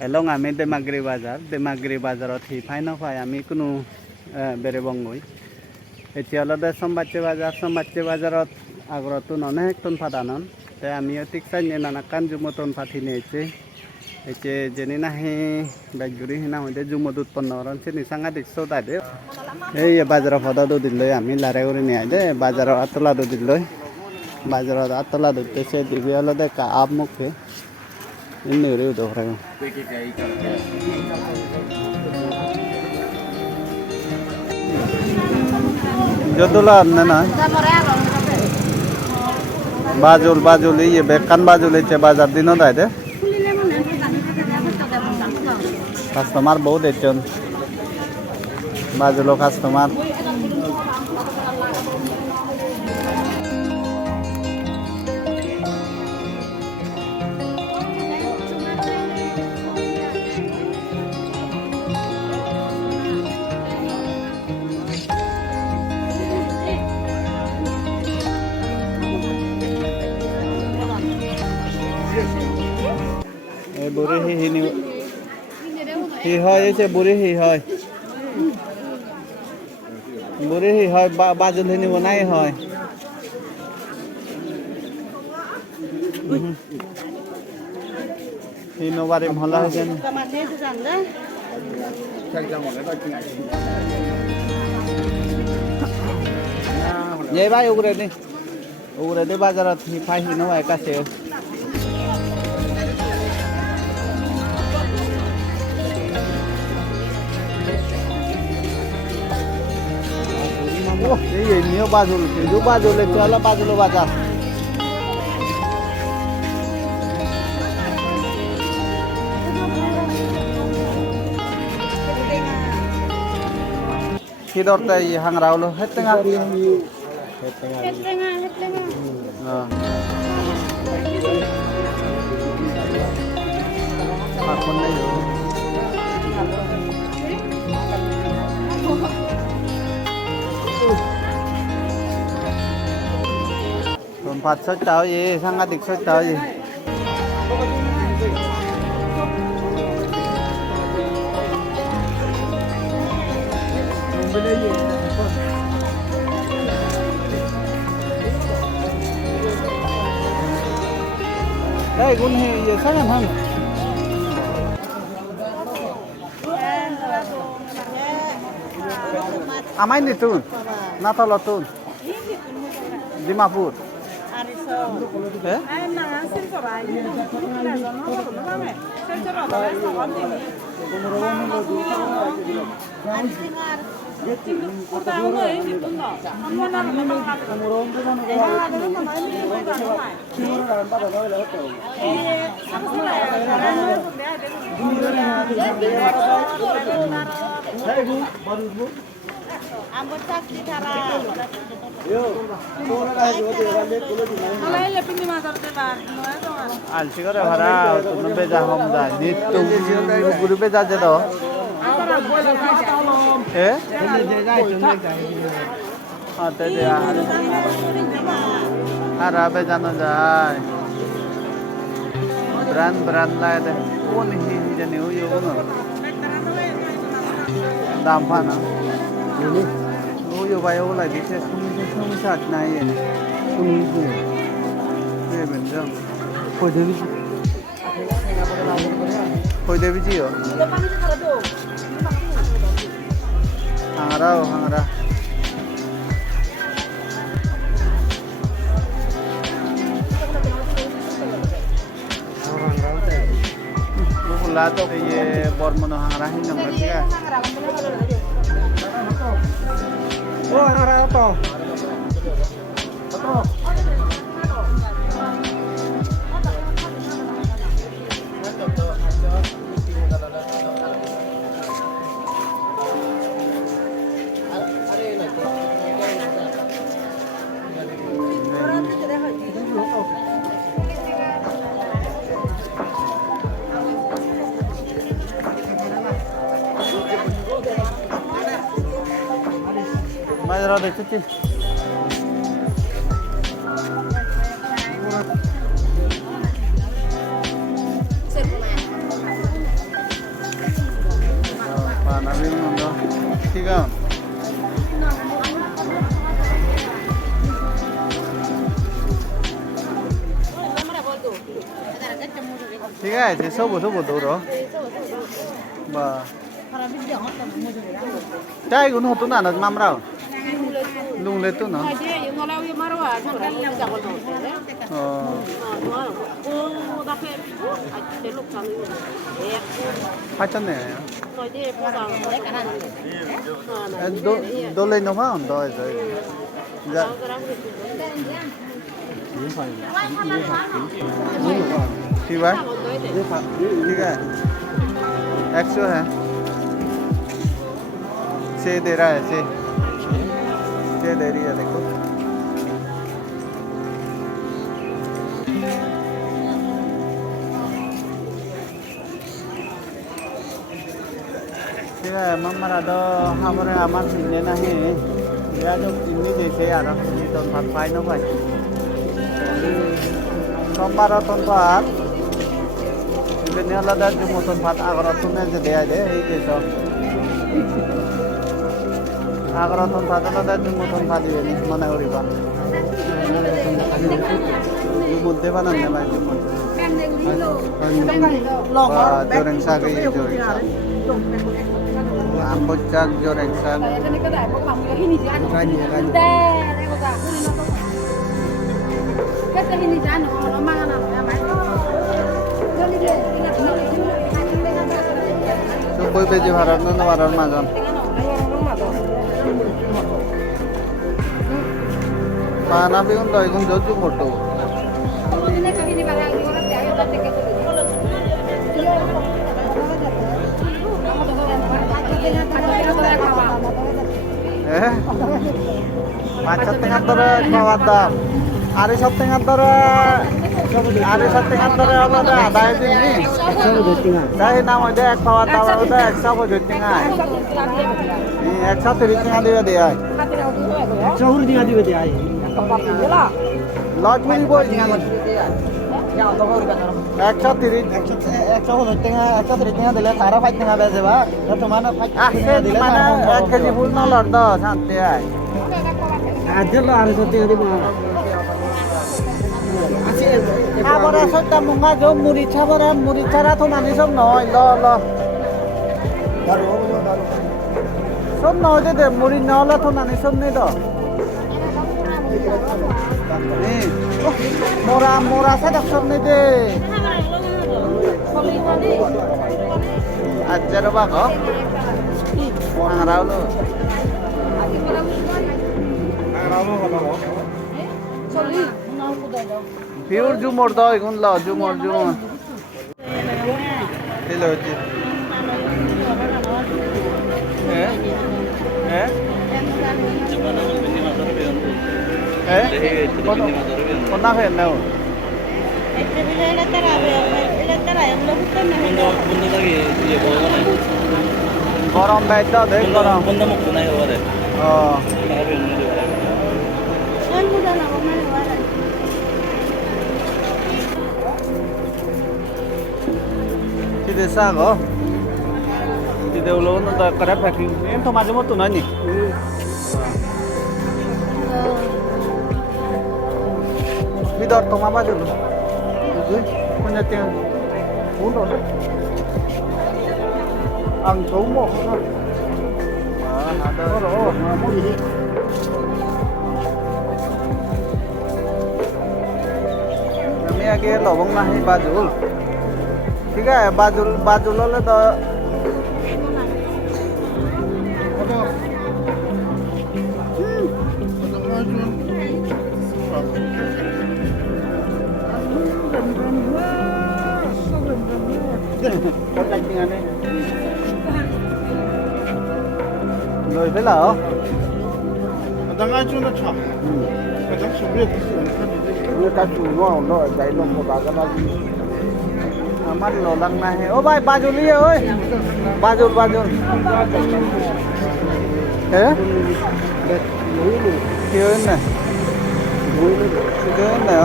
Elong ami Demagri bazarot hi phai no phai ami kuno berebongoi. Etia olode Sombatche bazarot agrotun onek ton phadanon. Te ami otik sanye nanakan jumoton phathine eche jeni nahi bagguri hina hoide jumodut ponnoron chini sangadik sodade. Ei bazaro phoda do dilloi ami lare uri ni aide bazaro atola do dilloi. Bazaro atola do te se dibi olode ka ab mukhe. Ini uri udah orang. Jodolan nana. Bajul ini bekan bajul ini bazar dino dah deh. Customer बहुत है बाजुलो customer बुरी ही नहीं ही है ऐसे बुरी ही है बाजुल ही नहीं बनाई है ही नोबारे महला है जन ये भाई उगरे दे बाजारात ही फाई ही नो है कैसे ये न्यू बाजुल है चलो बाजुल बाजार किधर तक ये हंगरावलो है तंगा हाँ कौन नहीं हो Pat soi tao gì sang ngắt địch soi tao gì đây con gì sang làm không amai ni tun natalo tun Dimapur eh? Alsi ko hara tuno beja hom da ni tum guru beja je do eh ate de hara beja no jai brand la de kon hi jani ho yo no dam pha na yo bai o lai di se sum sat na ye ये बन जा कोई देवी जी हो हंगरा बोला तो ये बर्मनो हंगरा ही number ठीक है ओ हंगरा तो Mas roda itu sih. ঠিক আছে ঠিক আছে সব সব দৌড় বা তাই কোনো হতো না না মামরাও লুংলে তো না 파쳤네. 너 lên nó phải không? Rồi rồi. Dạ. Thì vậy? ठीक है. 100 है. से दे रहा है से दे रही है देखो. 제가 맘마라도 하모를 아마 빛내나해 내가 좀 빛내 되세요 알아 돈 받파이 너 봐이 সোমবার ton ভাত ইবেনে আলাদা যে মতন ভাত আগরতনে যে দেয়া দেয় এই যে সব আগরতন ভাত আলাদা যে মতন ভাত দিবেনি মনে করিবা মধ্যে বানান না ভাই জোরেং শাক এই জোরেং শাক Ambocak goreng sak. Coba baju haram nu haram mazan. Mana biun doi gun joju moto. পাঁচ টাকার ধরে খাওয়ার দাম আড়াই সব টাকার ধরে আমাদের আদায় দিননি তাই নাম ওইটা এক খাওয়ার দাম ওটা 150 টাকা 130 টাকা দিবে দেয় 140 টাকা দিবে দেয় লজ মিল বই 130 টাকা দিলে সারা 5 টাকা বেচে বা তোমার 5 টাকা দিলে মানে 1 কেজি ফুল না লড় দাও শান্তি আয় আজলো আর সত্যি দিব খাবারে সত্যি মুঙ্গা জো মুড়ি ছাড়া তো নানি সব নয় ল সব নয় দে মুড়ি নলে তো নানি সব নেই তো মোরা সাদা সব নেই দে আজের বাগ আরাউলো পিওর জুমর দাও এখন লাও জুমর দিল হচ্ছে কোনা খেয়ে নাও গরম বাইর দাও দেখ গরম Tidak sah kok. Tidak ulun untuk kerap packing. Em thomas mo tu nani. Bidor thoma ba dulu. Punya tiang. Undo. Ang tomo. Ada. Oh, mau ini. Kami aja lobong nahi bajul. ठीक है बाजू ले तो rồi thế là đang ai chưa nó chọn cái trong số liệu như ta chủ nó cái nó một cái nó আমার লোলাং না হে ও ভাই বাজুল ইয়ে ওই বাজুল হ্যাঁ কি হইন না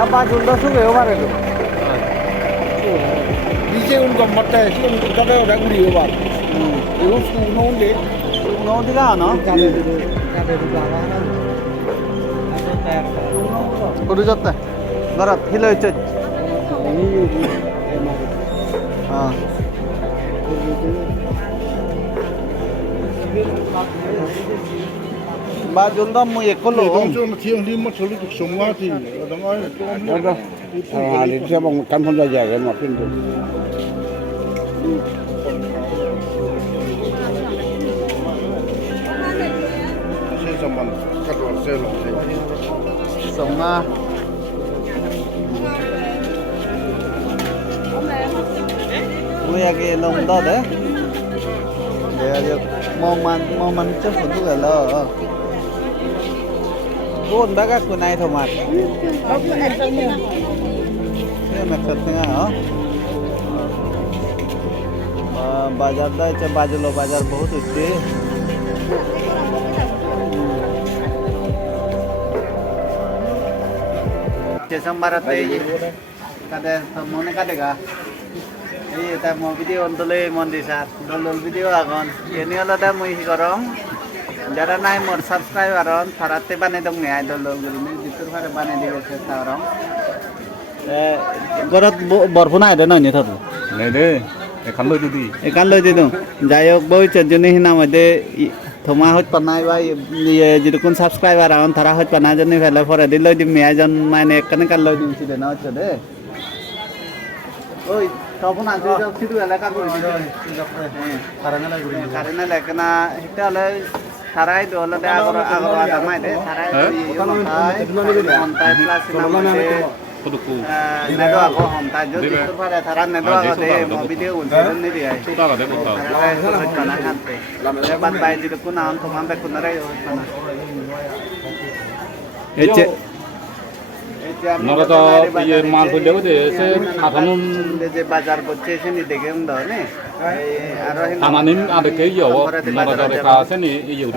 আর বাজুল তো শুকে ও মারে DJ un gommat ta shi un ka da ra guri ba. Yo su no le nó đi ra nó कुठे जात घरात हिलायचे हां बाजूला मग एकलो 좀 지금 리모 처리도 somati 어떤가 아 이제 뭐 간판자 이야기 뭐 핀도 세상만 가져와 세로 sống mua cái lồng đó đấy để được mong man chấp phần thuốc là vốn đã các này thôi mà thế mà thật thế hả बाजार दा इथे बाजूला बाजार बहुत होते Sembarat kada mone kada ga ini ta mau video ontole mon disar dolol video agon ini ala da moi gorong jara nai mor subscribe aron tharate bane dong ne dolol gulme ditur phare bane dibe se tarong gorot borphuna ade no ni thatu này đấy khăn lôi đi e kan loi didu jayok boi chajuni hina mode thoma hot panai bai jidukun subscribe aron thara hot panai joni phela phore diloi di me jon mane kan loi dim side na chode oi topun an sidu sidu ala ka kuri di karena la kana hita la tharai do la agor ada mai de tharai montai plus namate 포도쿠 nedo ako homta jo ditur phare tharan nedo ako de mo video un sidon ni di ai 쏟아가 되고 있다. ban bai jidukun an thoma be kunare pana eche 너가 이게 만 돌려고 돼. 사람은 যে বাজার করছে সেনি দেখে উন্দো নে আর 하나님 아들 개요. 너가 저래 가서니 이게 우리